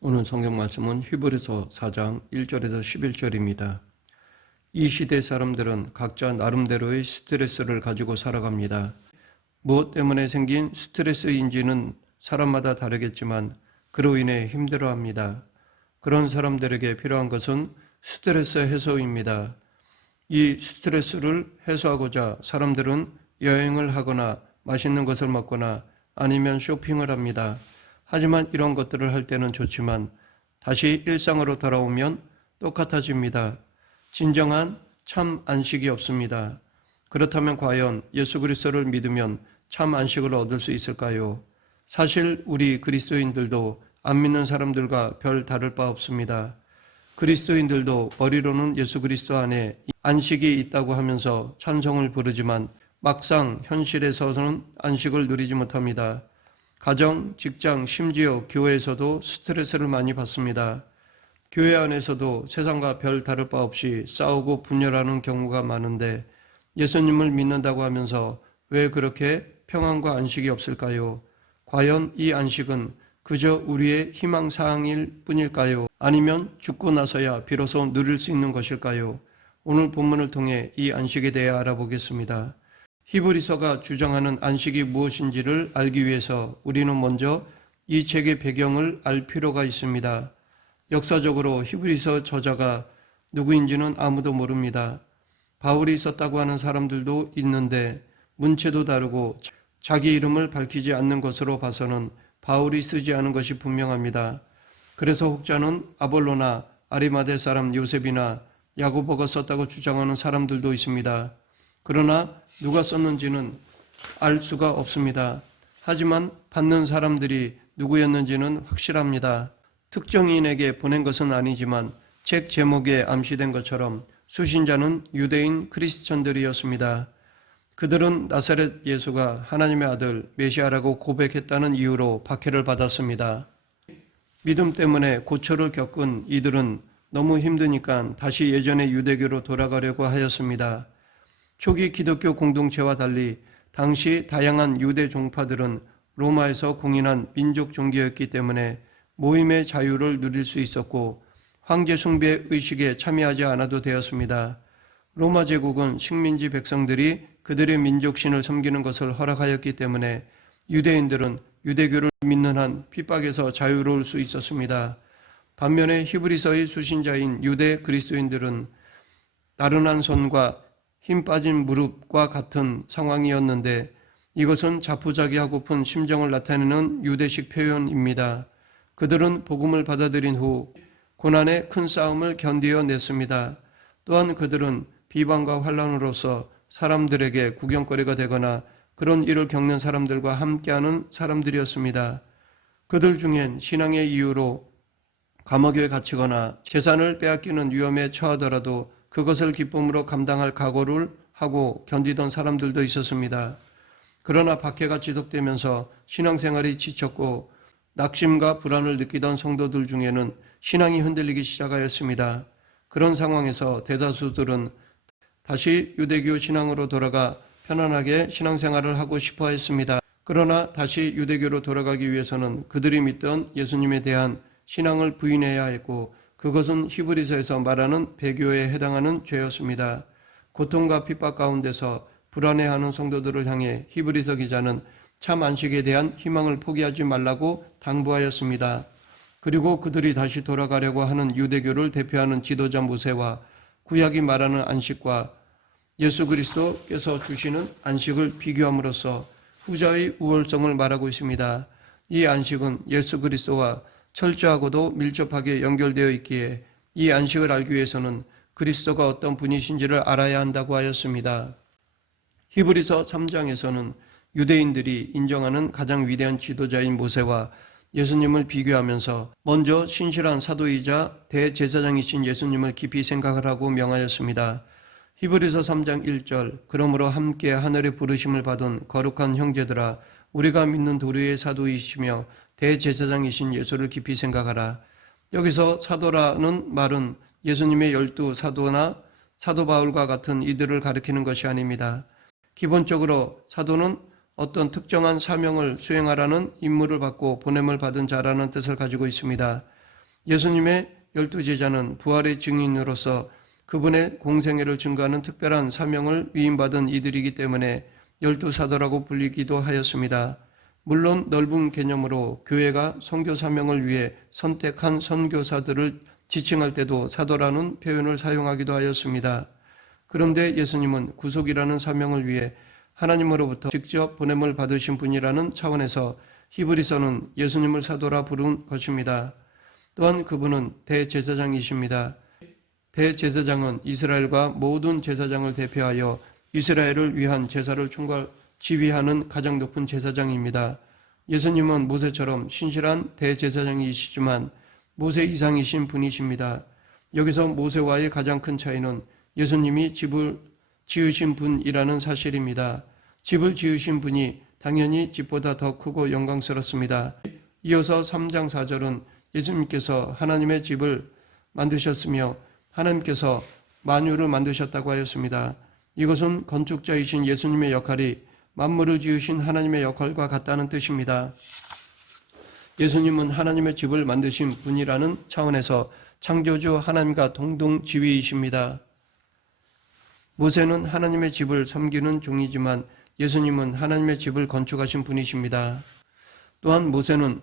오늘 성경 말씀은 히브리서 4장 1절에서 11절입니다. 이 시대 사람들은 각자 나름대로의 스트레스를 가지고 살아갑니다. 무엇 때문에 생긴 스트레스인지는 사람마다 다르겠지만 그로 인해 힘들어합니다. 그런 사람들에게 필요한 것은 스트레스 해소입니다. 이 스트레스를 해소하고자 사람들은 여행을 하거나 맛있는 것을 먹거나 아니면 쇼핑을 합니다. 하지만 이런 것들을 할 때는 좋지만 다시 일상으로 돌아오면 똑같아집니다. 진정한 참 안식이 없습니다. 그렇다면 과연 예수 그리스도를 믿으면 참 안식을 얻을 수 있을까요? 사실 우리 그리스도인들도 안 믿는 사람들과 별 다를 바 없습니다. 그리스도인들도 머리로는 예수 그리스도 안에 안식이 있다고 하면서 찬송을 부르지만 막상 현실에서는 안식을 누리지 못합니다. 가정, 직장, 심지어 교회에서도 스트레스를 많이 받습니다. 교회 안에서도 세상과 별 다를 바 없이 싸우고 분열하는 경우가 많은데 예수님을 믿는다고 하면서 왜 그렇게 평안과 안식이 없을까요? 과연 이 안식은 그저 우리의 희망사항일 뿐일까요? 아니면 죽고 나서야 비로소 누릴 수 있는 것일까요? 오늘 본문을 통해 이 안식에 대해 알아보겠습니다. 히브리서가 주장하는 안식이 무엇인지를 알기 위해서 우리는 먼저 이 책의 배경을 알 필요가 있습니다. 역사적으로 히브리서 저자가 누구인지는 아무도 모릅니다. 바울이 썼다고 하는 사람들도 있는데 문체도 다르고 자기 이름을 밝히지 않는 것으로 봐서는 바울이 쓰지 않은 것이 분명합니다. 그래서 혹자는 아볼로나 아리마대 사람 요셉이나 야고보가 썼다고 주장하는 사람들도 있습니다. 그러나 누가 썼는지는 알 수가 없습니다. 하지만 받는 사람들이 누구였는지는 확실합니다. 특정인에게 보낸 것은 아니지만 책 제목에 암시된 것처럼 수신자는 유대인 크리스천들이었습니다. 그들은 나사렛 예수가 하나님의 아들 메시아라고 고백했다는 이유로 박해를 받았습니다. 믿음 때문에 고초를 겪은 이들은 너무 힘드니까 다시 예전의 유대교로 돌아가려고 하였습니다. 초기 기독교 공동체와 달리 당시 다양한 유대 종파들은 로마에서 공인한 민족 종교였기 때문에 모임의 자유를 누릴 수 있었고 황제 숭배 의식에 참여하지 않아도 되었습니다. 로마 제국은 식민지 백성들이 그들의 민족신을 섬기는 것을 허락하였기 때문에 유대인들은 유대교를 믿는 한 핍박에서 자유로울 수 있었습니다. 반면에 히브리서의 수신자인 유대 그리스도인들은 나른한 손과 힘 빠진 무릎과 같은 상황이었는데 이것은 자포자기하고픈 심정을 나타내는 유대식 표현입니다. 그들은 복음을 받아들인 후 고난의 큰 싸움을 견디어냈습니다. 또한 그들은 비방과 환란으로서 사람들에게 구경거리가 되거나 그런 일을 겪는 사람들과 함께하는 사람들이었습니다. 그들 중엔 신앙의 이유로 감옥에 갇히거나 재산을 빼앗기는 위험에 처하더라도 그것을 기쁨으로 감당할 각오를 하고 견디던 사람들도 있었습니다. 그러나 박해가 지속되면서 신앙생활이 지쳤고 낙심과 불안을 느끼던 성도들 중에는 신앙이 흔들리기 시작하였습니다. 그런 상황에서 대다수들은 다시 유대교 신앙으로 돌아가 편안하게 신앙생활을 하고 싶어 했습니다. 그러나 다시 유대교로 돌아가기 위해서는 그들이 믿던 예수님에 대한 신앙을 부인해야 했고 그것은 히브리서에서 말하는 배교에 해당하는 죄였습니다. 고통과 핍박 가운데서 불안해하는 성도들을 향해 히브리서 기자는 참 안식에 대한 희망을 포기하지 말라고 당부하였습니다. 그리고 그들이 다시 돌아가려고 하는 유대교를 대표하는 지도자 모세와 구약이 말하는 안식과 예수 그리스도께서 주시는 안식을 비교함으로써 후자의 우월성을 말하고 있습니다. 이 안식은 예수 그리스도와 철저하고도 밀접하게 연결되어 있기에 이 안식을 알기 위해서는 그리스도가 어떤 분이신지를 알아야 한다고 하였습니다. 히브리서 3장에서는 유대인들이 인정하는 가장 위대한 지도자인 모세와 예수님을 비교하면서 먼저 신실한 사도이자 대제사장이신 예수님을 깊이 생각을 하고 명하였습니다. 히브리서 3장 1절 그러므로 함께 하늘의 부르심을 받은 거룩한 형제들아 우리가 믿는 도리의 사도이시며 대제사장이신 예수를 깊이 생각하라. 여기서 사도라는 말은 예수님의 12 사도나 사도 바울과 같은 이들을 가리키는 것이 아닙니다. 기본적으로 사도는 어떤 특정한 사명을 수행하라는 임무를 받고 보냄을 받은 자라는 뜻을 가지고 있습니다. 예수님의 12제자는 부활의 증인으로서 그분의 공생애를 증거하는 특별한 사명을 위임받은 이들이기 때문에 12사도라고 불리기도 하였습니다. 물론 넓은 개념으로 교회가 선교 사명을 위해 선택한 선교사들을 지칭할 때도 사도라는 표현을 사용하기도 하였습니다. 그런데 예수님은 구속이라는 사명을 위해 하나님으로부터 직접 보냄을 받으신 분이라는 차원에서 히브리서는 예수님을 사도라 부른 것입니다. 또한 그분은 대제사장이십니다. 대제사장은 이스라엘과 모든 제사장을 대표하여 이스라엘을 위한 제사를 지휘하는 가장 높은 제사장입니다. 예수님은 모세처럼 신실한 대제사장이시지만 모세 이상이신 분이십니다. 여기서 모세와의 가장 큰 차이는 예수님이 집을 지으신 분이라는 사실입니다. 집을 지으신 분이 당연히 집보다 더 크고 영광스럽습니다. 이어서 3장 4절은 예수님께서 하나님의 집을 만드셨으며 하나님께서 만유를 만드셨다고 하였습니다. 이것은 건축자이신 예수님의 역할이 만물을 지으신 하나님의 역할과 같다는 뜻입니다. 예수님은 하나님의 집을 만드신 분이라는 차원에서 창조주 하나님과 동등 지위이십니다. 모세는 하나님의 집을 섬기는 종이지만 예수님은 하나님의 집을 건축하신 분이십니다. 또한 모세는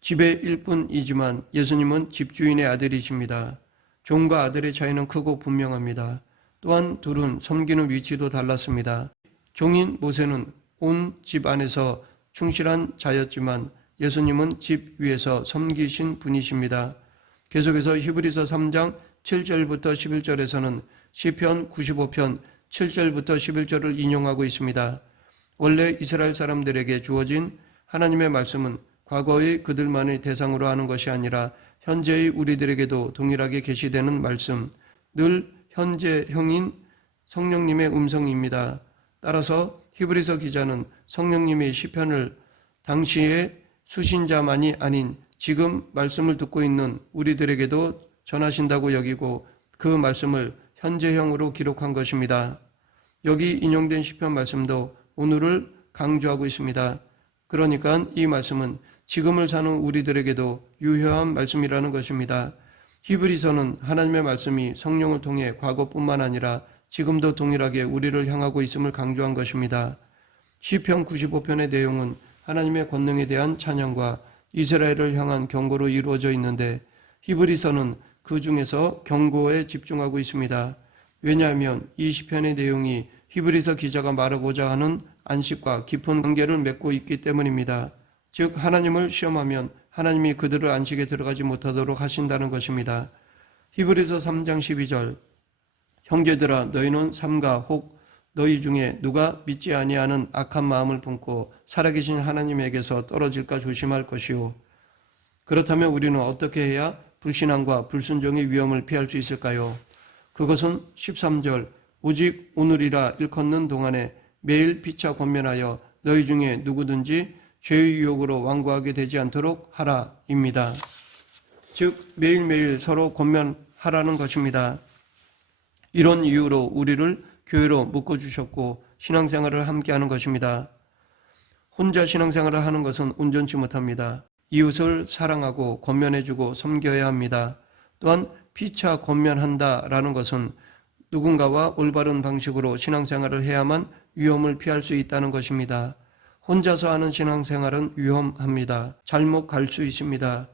집의 일꾼이지만 예수님은 집주인의 아들이십니다. 종과 아들의 차이는 크고 분명합니다. 또한 둘은 섬기는 위치도 달랐습니다. 종인 모세는 온 집 안에서 충실한 자였지만 예수님은 집 위에서 섬기신 분이십니다. 계속해서 히브리서 3장 7절부터 11절에서는 시편 95편 7절부터 11절을 인용하고 있습니다. 원래 이스라엘 사람들에게 주어진 하나님의 말씀은 과거의 그들만의 대상으로 하는 것이 아니라 현재의 우리들에게도 동일하게 계시되는 말씀, 늘 현재형인 성령님의 음성입니다. 따라서 히브리서 기자는 성령님의 시편을 당시의 수신자만이 아닌 지금 말씀을 듣고 있는 우리들에게도 전하신다고 여기고 그 말씀을 현재형으로 기록한 것입니다. 여기 인용된 시편 말씀도 오늘을 강조하고 있습니다. 그러니까 이 말씀은 지금을 사는 우리들에게도 유효한 말씀이라는 것입니다. 히브리서는 하나님의 말씀이 성령을 통해 과거뿐만 아니라 지금도 동일하게 우리를 향하고 있음을 강조한 것입니다. 시편 95편의 내용은 하나님의 권능에 대한 찬양과 이스라엘을 향한 경고로 이루어져 있는데 히브리서는 그 중에서 경고에 집중하고 있습니다. 왜냐하면 이 시편의 내용이 히브리서 기자가 말하고자 하는 안식과 깊은 관계를 맺고 있기 때문입니다. 즉 하나님을 시험하면 하나님이 그들을 안식에 들어가지 못하도록 하신다는 것입니다. 히브리서 3장 12절 형제들아 너희는 삼가 혹 너희 중에 누가 믿지 아니하는 악한 마음을 품고 살아계신 하나님에게서 떨어질까 조심할 것이요. 그렇다면 우리는 어떻게 해야 불신앙과 불순종의 위험을 피할 수 있을까요? 그것은 13절 오직 오늘이라 일컫는 동안에 매일 피차 권면하여 너희 중에 누구든지 죄의 유혹으로 완고하게 되지 않도록 하라입니다. 즉 매일매일 서로 권면하라는 것입니다. 이런 이유로 우리를 교회로 묶어주셨고 신앙생활을 함께하는 것입니다. 혼자 신앙생활을 하는 것은 온전치 못합니다. 이웃을 사랑하고 권면해주고 섬겨야 합니다. 또한 피차 권면한다라는 것은 누군가와 올바른 방식으로 신앙생활을 해야만 위험을 피할 수 있다는 것입니다. 혼자서 하는 신앙생활은 위험합니다. 잘못 갈 수 있습니다.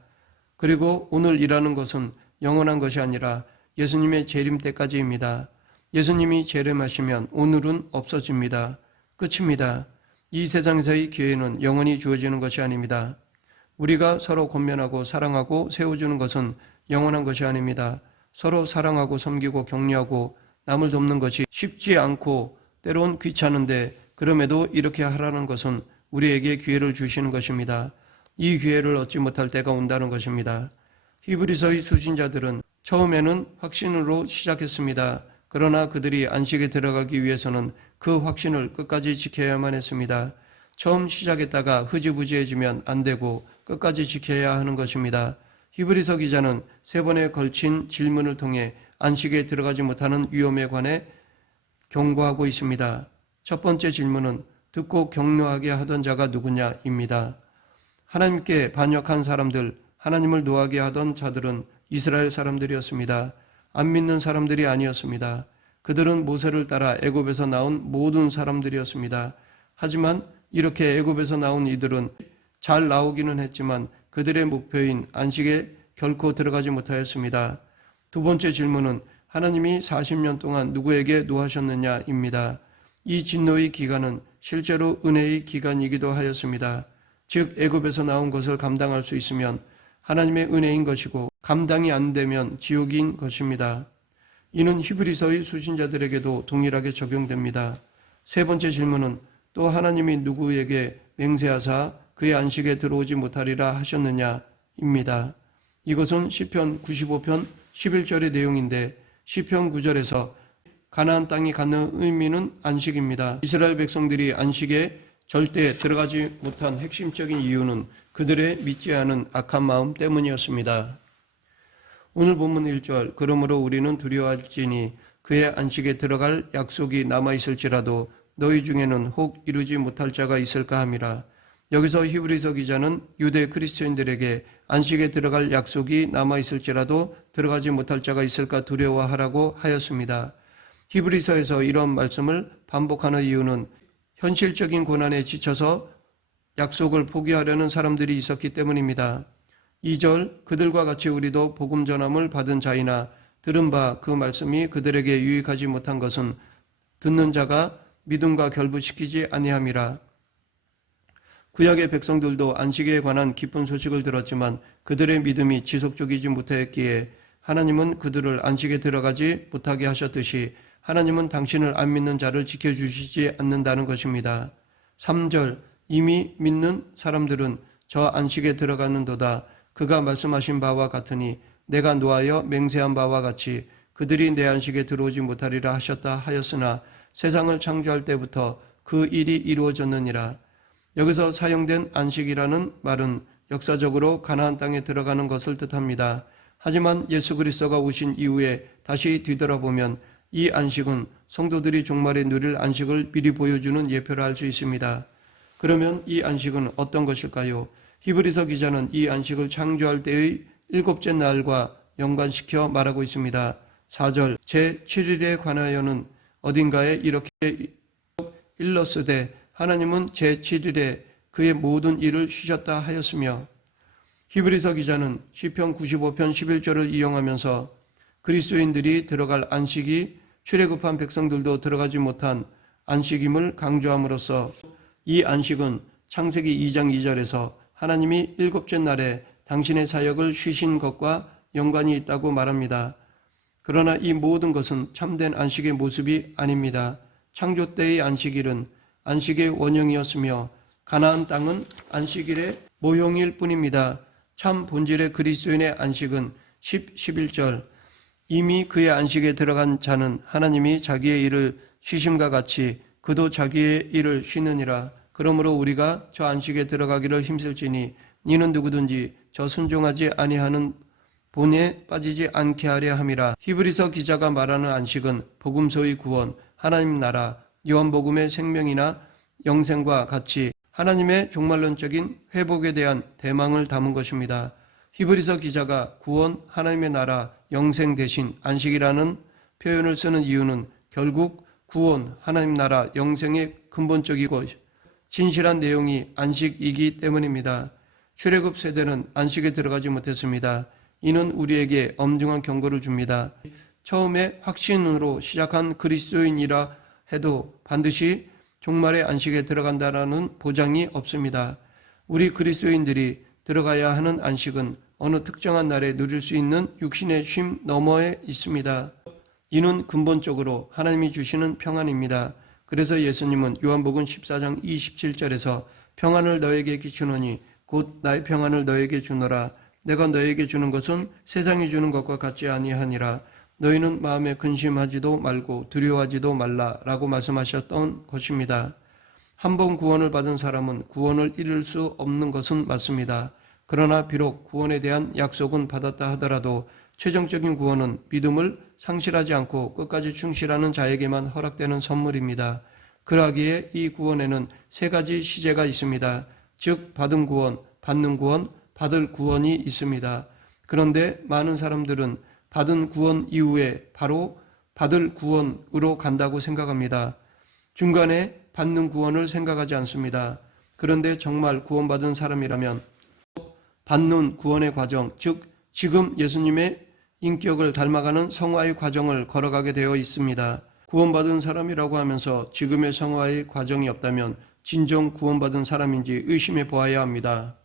그리고 오늘 일하는 것은 영원한 것이 아니라 예수님의 재림 때까지입니다. 예수님이 재림하시면 오늘은 없어집니다. 끝입니다. 이 세상에서의 기회는 영원히 주어지는 것이 아닙니다. 우리가 서로 권면하고 사랑하고 세워주는 것은 영원한 것이 아닙니다. 서로 사랑하고 섬기고 격려하고 남을 돕는 것이 쉽지 않고 때론 귀찮은데 그럼에도 이렇게 하라는 것은 우리에게 기회를 주시는 것입니다. 이 기회를 얻지 못할 때가 온다는 것입니다. 히브리서의 수신자들은 처음에는 확신으로 시작했습니다. 그러나 그들이 안식에 들어가기 위해서는 그 확신을 끝까지 지켜야만 했습니다. 처음 시작했다가 흐지부지해지면 안 되고 끝까지 지켜야 하는 것입니다. 히브리서 기자는 3번에 걸친 질문을 통해 안식에 들어가지 못하는 위험에 관해 경고하고 있습니다. 첫 번째 질문은 듣고 격려하게 하던 자가 누구냐입니다. 하나님께 반역한 사람들, 하나님을 노하게 하던 자들은 이스라엘 사람들이었습니다. 안 믿는 사람들이 아니었습니다. 그들은 모세를 따라 애굽에서 나온 모든 사람들이었습니다. 하지만 이렇게 애굽에서 나온 이들은 잘 나오기는 했지만 그들의 목표인 안식에 결코 들어가지 못하였습니다. 두 번째 질문은 하나님이 40년 동안 누구에게 노하셨느냐입니다. 이 진노의 기간은 실제로 은혜의 기간이기도 하였습니다. 즉 애굽에서 나온 것을 감당할 수 있으면 하나님의 은혜인 것이고 감당이 안 되면 지옥인 것입니다. 이는 히브리서의 수신자들에게도 동일하게 적용됩니다. 세 번째 질문은 또 하나님이 누구에게 맹세하사 그의 안식에 들어오지 못하리라 하셨느냐입니다. 이것은 시편 95편 11절의 내용인데 시편 9절에서 가나안 땅이 갖는 의미는 안식입니다. 이스라엘 백성들이 안식에 절대 들어가지 못한 핵심적인 이유는 그들의 믿지 않은 악한 마음 때문이었습니다. 오늘 본문 1절 그러므로 우리는 두려워할지니 그의 안식에 들어갈 약속이 남아있을지라도 너희 중에는 혹 이루지 못할 자가 있을까 함이라. 여기서 히브리서 기자는 유대 그리스도인들에게 안식에 들어갈 약속이 남아있을지라도 들어가지 못할 자가 있을까 두려워하라고 하였습니다. 히브리서에서 이런 말씀을 반복하는 이유는 현실적인 고난에 지쳐서 약속을 포기하려는 사람들이 있었기 때문입니다. 2절 그들과 같이 우리도 복음 전함을 받은 자이나 들은 바 그 말씀이 그들에게 유익하지 못한 것은 듣는 자가 믿음과 결부시키지 아니함이라. 구약의 백성들도 안식에 관한 기쁜 소식을 들었지만 그들의 믿음이 지속적이지 못했기에 하나님은 그들을 안식에 들어가지 못하게 하셨듯이 하나님은 당신을 안 믿는 자를 지켜주시지 않는다는 것입니다. 3절 이미 믿는 사람들은 저 안식에 들어가는도다. 그가 말씀하신 바와 같으니 내가 노하여 맹세한 바와 같이 그들이 내 안식에 들어오지 못하리라 하셨다 하였으나 세상을 창조할 때부터 그 일이 이루어졌느니라. 여기서 사용된 안식이라는 말은 역사적으로 가나안 땅에 들어가는 것을 뜻합니다. 하지만 예수 그리스도가 오신 이후에 다시 뒤돌아보면 이 안식은 성도들이 종말에 누릴 안식을 미리 보여주는 예표라 할 수 있습니다. 그러면 이 안식은 어떤 것일까요? 히브리서 기자는 이 안식을 창조할 때의 일곱째 날과 연관시켜 말하고 있습니다. 4절 제7일에 관하여는 어딘가에 이렇게 일렀으되 하나님은 제7일에 그의 모든 일을 쉬셨다 하였으며 히브리서 기자는 시편 95편 11절을 이용하면서 그리스도인들이 들어갈 안식이 출애굽한 백성들도 들어가지 못한 안식임을 강조함으로써 이 안식은 창세기 2장 2절에서 하나님이 일곱째 날에 당신의 사역을 쉬신 것과 연관이 있다고 말합니다. 그러나 이 모든 것은 참된 안식의 모습이 아닙니다. 창조 때의 안식일은 안식의 원형이었으며 가나안 땅은 안식일의 모형일 뿐입니다. 참 본질의 그리스도인의 안식은 11절 이미 그의 안식에 들어간 자는 하나님이 자기의 일을 쉬심과 같이 그도 자기의 일을 쉬느니라. 그러므로 우리가 저 안식에 들어가기를 힘쓸지니 니는 누구든지 저 순종하지 아니하는 본에 빠지지 않게 하려 함이라. 히브리서 기자가 말하는 안식은 복음서의 구원, 하나님 나라, 요한복음의 생명이나 영생과 같이 하나님의 종말론적인 회복에 대한 대망을 담은 것입니다. 히브리서 기자가 구원, 하나님의 나라, 영생 대신 안식이라는 표현을 쓰는 이유는 결국 구원, 하나님 나라, 영생의 근본적이고 진실한 내용이 안식이기 때문입니다. 출애굽 세대는 안식에 들어가지 못했습니다. 이는 우리에게 엄중한 경고를 줍니다. 처음에 확신으로 시작한 그리스도인이라 해도 반드시 종말의 안식에 들어간다는 보장이 없습니다. 우리 그리스도인들이 들어가야 하는 안식은 어느 특정한 날에 누릴 수 있는 육신의 쉼 너머에 있습니다. 이는 근본적으로 하나님이 주시는 평안입니다. 그래서 예수님은 요한복음 14장 27절에서 평안을 너에게 끼치노니 곧 나의 평안을 너에게 주노라. 내가 너에게 주는 것은 세상이 주는 것과 같지 아니하니라. 너희는 마음에 근심하지도 말고 두려워하지도 말라라고 말씀하셨던 것입니다. 한 번 구원을 받은 사람은 구원을 잃을 수 없는 것은 맞습니다. 그러나 비록 구원에 대한 약속은 받았다 하더라도 최종적인 구원은 믿음을 상실하지 않고 끝까지 충실하는 자에게만 허락되는 선물입니다. 그러기에 이 구원에는 세 가지 시제가 있습니다. 즉 받은 구원, 받는 구원, 받을 구원이 있습니다. 그런데 많은 사람들은 받은 구원 이후에 바로 받을 구원으로 간다고 생각합니다. 중간에 받는 구원을 생각하지 않습니다. 그런데 정말 구원받은 사람이라면 받는 구원의 과정, 즉 지금 예수님의 인격을 닮아가는 성화의 과정을 걸어가게 되어 있습니다. 구원받은 사람이라고 하면서 지금의 성화의 과정이 없다면 진정 구원받은 사람인지 의심해 보아야 합니다.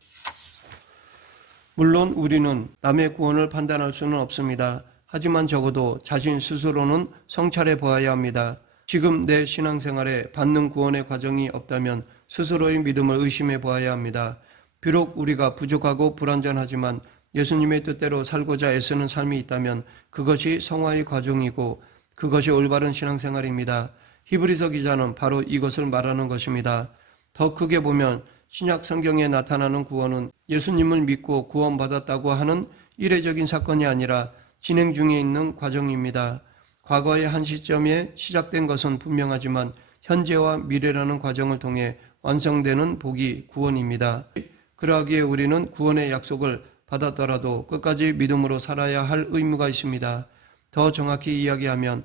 물론 우리는 남의 구원을 판단할 수는 없습니다. 하지만 적어도 자신 스스로는 성찰해 보아야 합니다. 지금 내 신앙생활에 받는 구원의 과정이 없다면 스스로의 믿음을 의심해 보아야 합니다. 비록 우리가 부족하고 불완전하지만 예수님의 뜻대로 살고자 애쓰는 삶이 있다면 그것이 성화의 과정이고 그것이 올바른 신앙생활입니다. 히브리서 기자는 바로 이것을 말하는 것입니다. 더 크게 보면 신약 성경에 나타나는 구원은 예수님을 믿고 구원받았다고 하는 이례적인 사건이 아니라 진행 중에 있는 과정입니다. 과거의 한 시점에 시작된 것은 분명하지만 현재와 미래라는 과정을 통해 완성되는 복이 구원입니다. 그러하기에 우리는 구원의 약속을 받았더라도 끝까지 믿음으로 살아야 할 의무가 있습니다. 더 정확히 이야기하면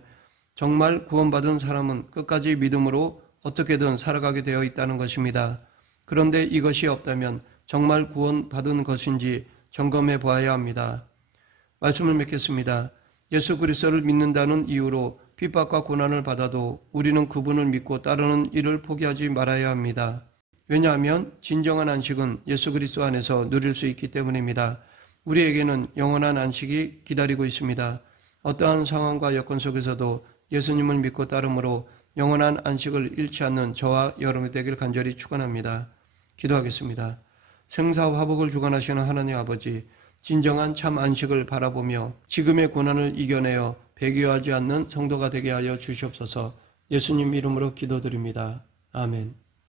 정말 구원받은 사람은 끝까지 믿음으로 어떻게든 살아가게 되어 있다는 것입니다. 그런데 이것이 없다면 정말 구원받은 것인지 점검해 보아야 합니다. 말씀을 맺겠습니다. 예수 그리스도를 믿는다는 이유로 핍박과 고난을 받아도 우리는 그분을 믿고 따르는 일을 포기하지 말아야 합니다. 왜냐하면 진정한 안식은 예수 그리스도 안에서 누릴 수 있기 때문입니다. 우리에게는 영원한 안식이 기다리고 있습니다. 어떠한 상황과 여건 속에서도 예수님을 믿고 따름으로 영원한 안식을 잃지 않는 저와 여러분이 되길 간절히 축원합니다. 기도하겠습니다. 생사화복을 주관하시는 하나님 아버지, 진정한 참 안식을 바라보며 지금의 고난을 이겨내어 배교하지 않는 성도가 되게 하여 주시옵소서. 예수님 이름으로 기도드립니다. 아멘.